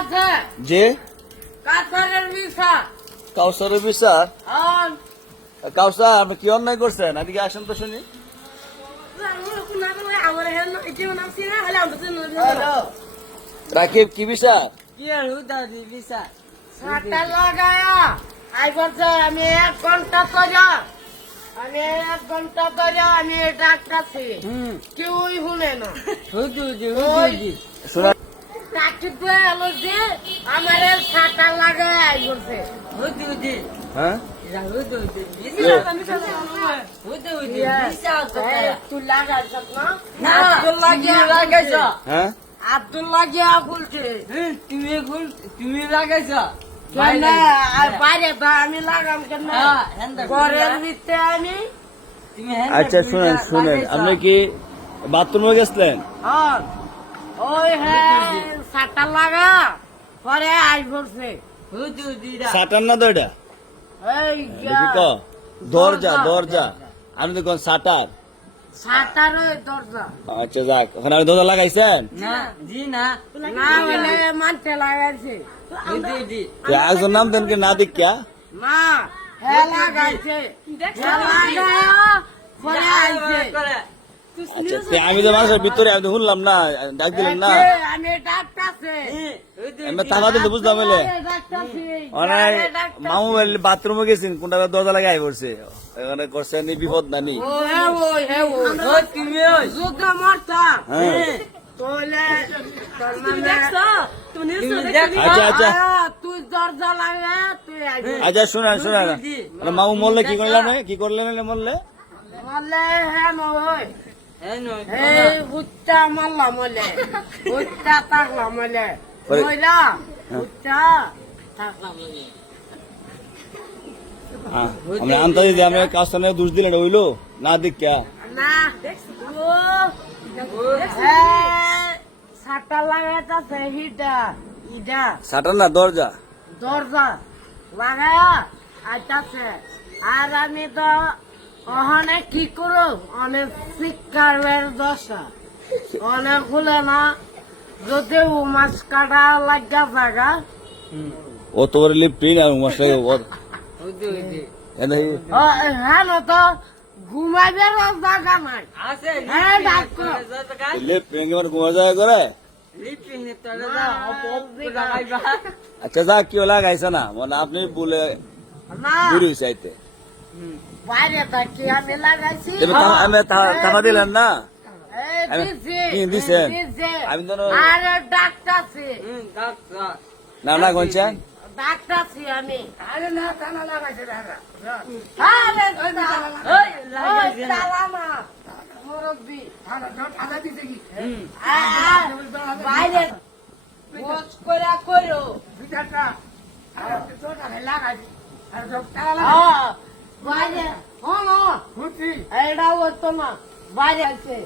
আছে যে কাছারের ভিসা কাউসারের বিচার কাউসার আপনি কি অন্যায় করছেন এদিকে আসেন তো শুনি আমার হ্যালো রাকিব কি বিচার কি আর হুদাদি ভিসা সাটা লাগায়া আই বলছে আমি 1 ঘন্টা করে আমি ডাক্তারছি কেউই শুনে না শোনা ডাক্তার এলো যে আমার সাটা লাগায় আই বলছে হ্যাঁ তুই লাগাইছ না লাগাইছ হ্যাঁ আব্দুল্লাহ গিয়া বলছে তুমি লাগাইছ বাইরে তো আমি লাগাম কেন ঘরের ভিতরে আমি আচ্ছা শুনেন শুনেন আপনি কি বাথরুমে গেছিলেন হ্যাঁ, ওই হ্যাঁ সাটা লাগা পরে আই বলছে সাটার না দরজা এই দেখি তো দরজা দরজা আপনি তো কোন সাটার সাটার ওই দরজা আচ্ছা যাক ওখানে আপনি দরজা লাগাইছেন না জি না না হলে মানতে লাগাইছে তো একজন নাম দেন কি না দেখিয়া না হ্যাঁ লাগাইছে হ্যাঁ লাগায়া পরে আইছে আচ্ছা তে আমি তো মানুষের ভিতরে আমি তো শুনলাম না ডাক দিলেন না আমি ডাক্তারছে আমি থাকা দিতে বুঝলাম বলে ডাক্তারছি অনেক মামু বাথরুমে গেছেন কোনটা দরজা লাগাই পড়ছে এখানে করছেন এই বিপদ নানি ও হ্যাঁ তুমি যুদ্ধ মারতা হ্যাঁ তোলে তোর মানে আচ্ছা আচ্ছা তুই দরজা লাগা তুই আইবি আচ্ছা শুনেন শুনেন মামু মরলে কি করলেন কি করলেন মরলে বলে হ্যাঁ নয় এই উচ্চা মারলাম বলে উচ্চা থাকলাম বলে মহিলা উচ্চা থাকলাম বলে আমরা আনতে দিদি আমরা কাজটা নিয়ে দোষ দিলেন হইলো না দেখিয়া না ও হ্যাঁ সাটা লাগাইতাছে হিটা ইটা সাটার না দরজা দরজা লাগায়া আইতাছে আর আমি তো অনেক কি করো অনেক শিক্ষার দশা অনেক খুলে না যদি ও মাছ কাটা লাগা জায়গা ও তো লিপটিন আর মশলা হ্যাঁ না তো ঘুমাইবে জায়গা নাই হ্যাঁ ডাক্তার লিপটিন ঘুমা যায় করে আচ্ছা যা কি লাগাইছে না মানে আপনি বলে না বুড়ি চাইতে বাইরে থাকি আমি লাগাইছি আমি থাকা দিলেন না এই কি দিছেন? দিছে। আমি তো আর ডাক্তারছি না না গনছেন ডাক্তারছি আমি আরে না টানা লাগাইছে দাদা চালানা মুরব্বী বাইরে বোঝ করে করো বাইরে হ্যাঁ এটা হতো না বাইরে আছে